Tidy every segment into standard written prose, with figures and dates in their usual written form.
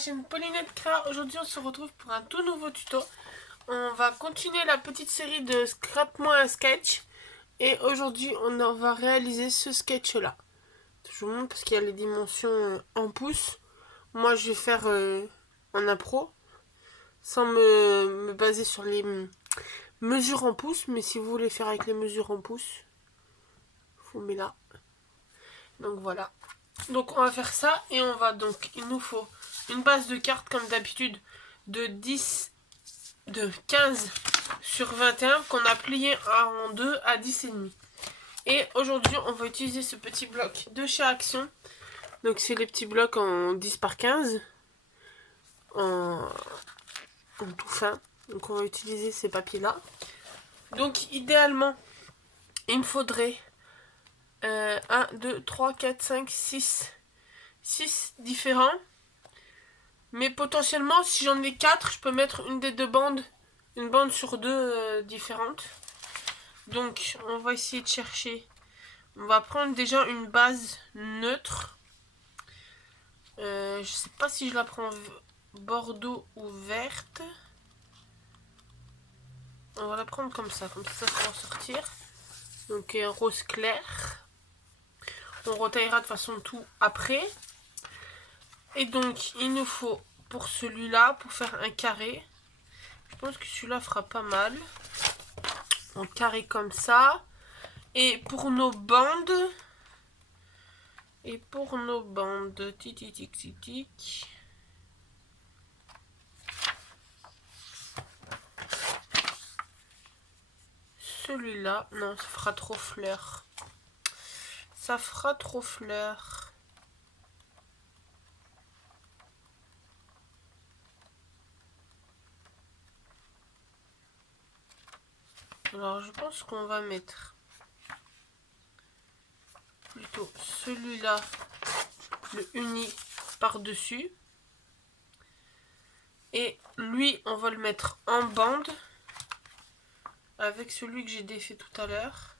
chaîne Paulinette Créa. Aujourd'hui on se retrouve pour un tout nouveau tuto. On va continuer la petite série de Scrape-moi un sketch. Et aujourd'hui on va réaliser ce sketch là. Je vous montre parce qu'il y a les dimensions en pouces. Moi je vais faire en impro. Sans me baser sur les mesures en pouces. Mais si vous voulez faire avec les mesures en pouces, vous mettez là. Donc voilà. Donc on va faire ça et il nous faut une base de cartes comme d'habitude de 15 sur 21 qu'on a plié en 2 à 10,5. Et aujourd'hui on va utiliser ce petit bloc de chez Action. Donc c'est les petits blocs en 10 par 15 en tout fin. Donc on va utiliser ces papiers là. Donc idéalement il me faudrait 1, 2, 3, 4, 5, 6 différents. Mais potentiellement, si j'en ai 4, je peux mettre une des deux bandes, une bande sur deux différentes. Donc, on va essayer de chercher. On va prendre déjà une base neutre. Je sais pas si je la prends bordeaux ou verte. On va la prendre comme ça va ressortir. Donc, rose clair. On retaillera de façon tout après. Et donc, il nous faut pour celui-là, pour faire un carré, je pense que celui-là fera pas mal. En carré comme ça. Et pour nos bandes, tic tic tic tic tic. Celui-là, non, ça fera trop fleur. Ça fera trop fleur. Alors, je pense qu'on va mettre plutôt celui-là, le uni par-dessus. Et lui, on va le mettre en bande avec celui que j'ai défait tout à l'heure.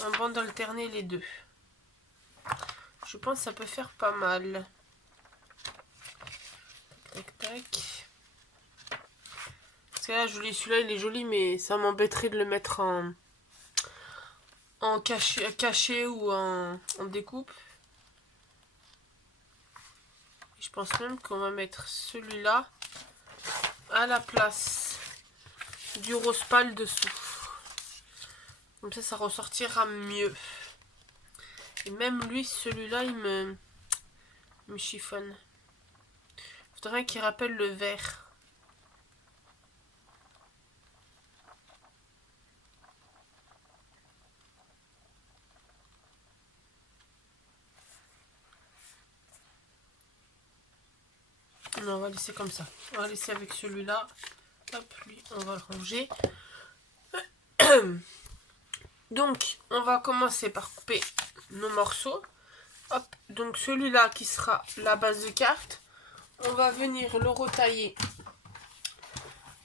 En bande alternée les deux. Je pense que ça peut faire pas mal. Tac, tac. Parce que là, celui-là, il est joli, mais ça m'embêterait de le mettre en caché ou en découpe. Je pense même qu'on va mettre celui-là à la place du rose pâle dessous. Comme ça ressortira mieux. Et même lui, celui-là, il me chiffonne. Faudrait qu'il rappelle le vert. Non, on va laisser comme ça. On va laisser avec celui-là. Hop, lui, on va le ranger. Donc, on va commencer par couper nos morceaux. Hop, donc celui-là qui sera la base de carte, on va venir le retailler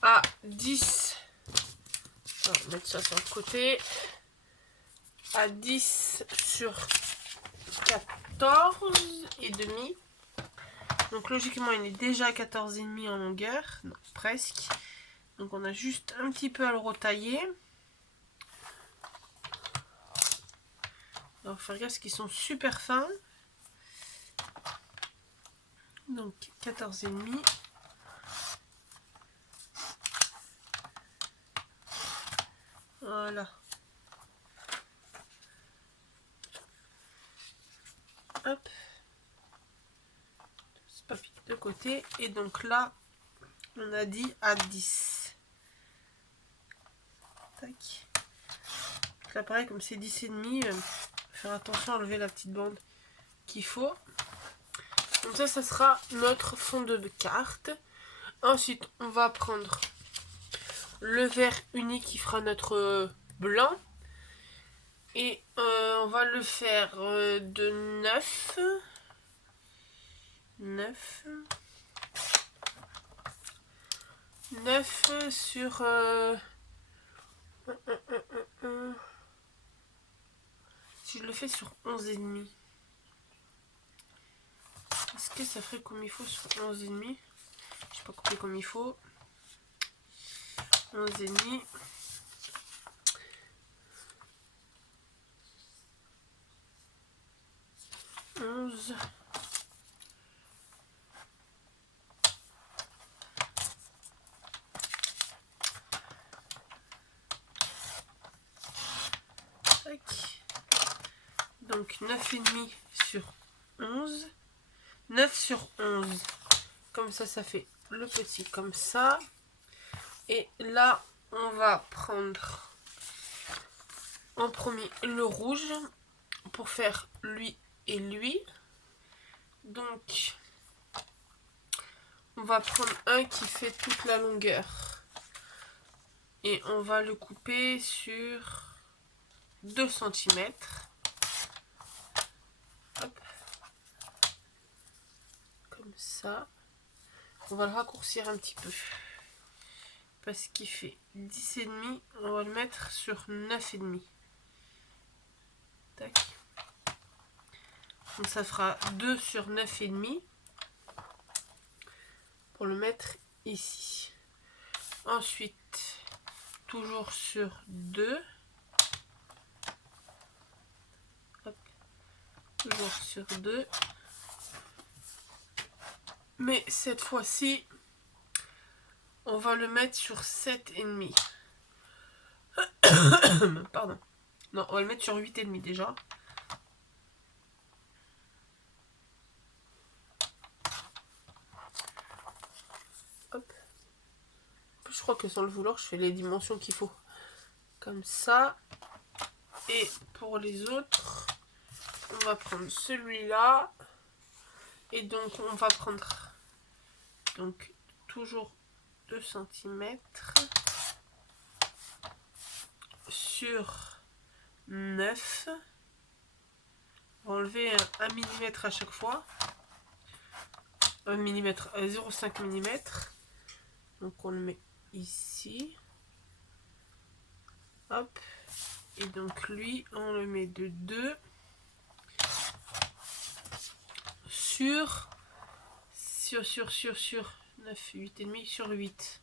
à 10. On va mettre ça sur le côté. À 10 sur 14 et demi. Donc logiquement, il est déjà à 14,5 en longueur. Non, presque. Donc on a juste un petit peu à le retailler. Alors faire gaffe parce qu'ils sont super fins. Donc 14,5. Voilà. Hop. Ce papier de côté. Et donc là, on a dit à 10. Tac. Là pareil, comme c'est 10,5, faire attention à enlever la petite bande qu'il faut. Donc ça sera notre fond de carte. Ensuite, on va prendre le vert uni qui fera notre blanc. Et on va le faire de 9. 9 sur... si je le fais sur 11,5. Est-ce que ça ferait comme il faut sur 11,5? Je sais pas coupé comme il faut. 11,5. 11. Tac. Donc 9,5 sur 11. 9 sur 11. Comme ça fait le petit comme ça. Et là, on va prendre en premier le rouge pour faire lui et lui. Donc, on va prendre un qui fait toute la longueur. Et on va le couper sur 2 cm. Hop. Comme ça. On va le raccourcir un petit peu. Parce qu'il fait 10,5. On va le mettre sur 9,5. Tac. Donc ça fera 2 sur 9,5. Pour le mettre ici. Ensuite, toujours sur 2. Hop. Toujours sur 2. Mais cette fois-ci, on va le mettre sur 7,5. Pardon. Non, on va le mettre sur 8,5 déjà. Hop. Je crois que sans le vouloir, je fais les dimensions qu'il faut. Comme ça. Et pour les autres, on va prendre celui-là. Et donc, on va prendre donc toujours 2 cm sur 9. On va enlever 1 mm à chaque fois. 1 mm, 0,5 mm. Donc on le met ici. Hop. Et donc lui, on le met de 2 sur 9, 8,5 sur 8.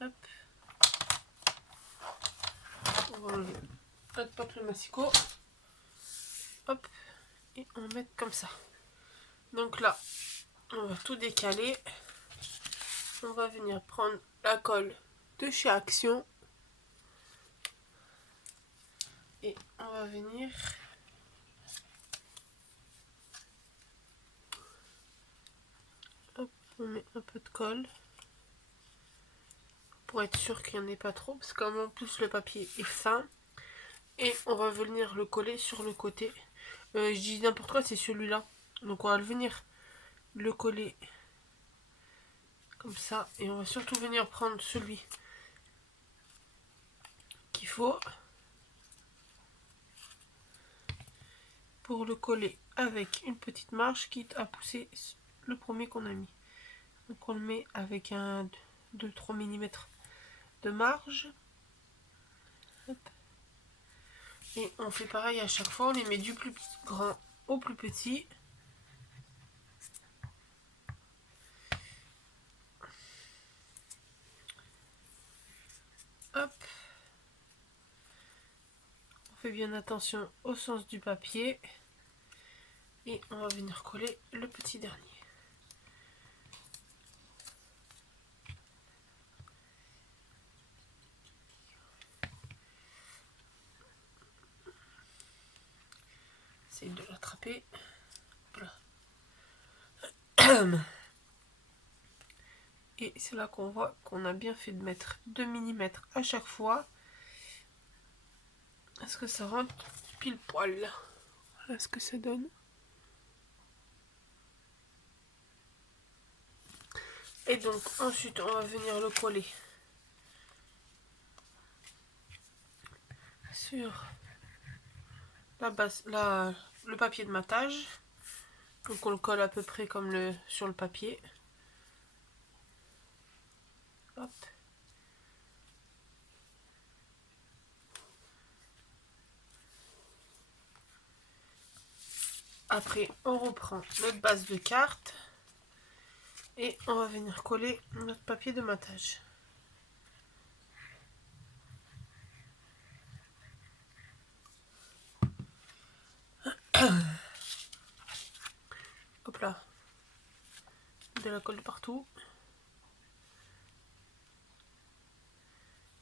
Hop. On va enlever le massicot. Hop. Et on met comme ça. Donc là, on va tout décaler. On va venir prendre la colle de chez Action. Et on va venir hop, on met un peu de colle pour être sûr qu'il n'y en ait pas trop, parce que comme en plus le papier est fin. Et on va venir le coller sur le côté. Je dis n'importe quoi, c'est celui-là. Donc on va venir le coller comme ça. Et on va surtout venir prendre celui qu'il faut pour le coller avec une petite marge, quitte à pousser le premier qu'on a mis. Donc on le met avec un 2-3 mm de marge. Hop. Et on fait pareil à chaque fois, on les met du plus grand au plus petit. Hop. On fait bien attention au sens du papier. Et on va venir coller le petit dernier. Essaye de l'attraper. Voilà. Et c'est là qu'on voit qu'on a bien fait de mettre 2 mm à chaque fois. Est-ce que ça rentre pile poil? Voilà ce que ça donne. Et donc ensuite on va venir le coller sur la base, le papier de matage. Donc on le colle à peu près comme sur le papier. Hop. Après, on reprend notre base de cartes et on va venir coller notre papier de matage. Hop là. De la colle partout.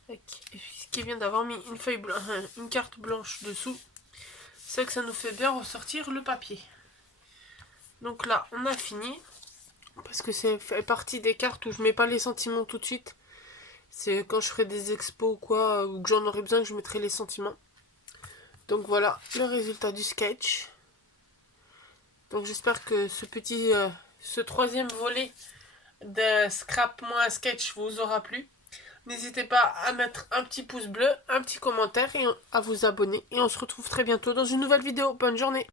Et ce qui vient d'avoir mis une feuille blanche, une carte blanche dessous, c'est que ça nous fait bien ressortir le papier. Donc là, on a fini. Parce que c'est fait partie des cartes où je mets pas les sentiments tout de suite. C'est quand je ferai des expos ou quoi, ou que j'en aurai besoin, que je mettrai les sentiments. Donc voilà le résultat du sketch. Donc j'espère que ce troisième volet de Scrap-moi un sketch vous aura plu. N'hésitez pas à mettre un petit pouce bleu, un petit commentaire et à vous abonner. Et on se retrouve très bientôt dans une nouvelle vidéo. Bonne journée!